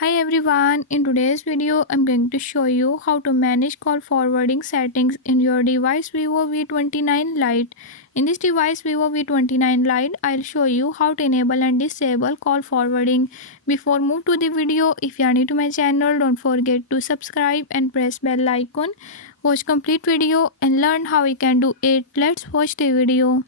Hi everyone, in today's video I'm going to show you how to manage call forwarding settings in your device Vivo V29 Lite. In this device Vivo V29 Lite, I'll show you how to enable and disable call forwarding. Before move to the video, if you are new to my channel, don't forget to subscribe and press bell icon. Watch complete video and learn how you can do it. Let's watch the video.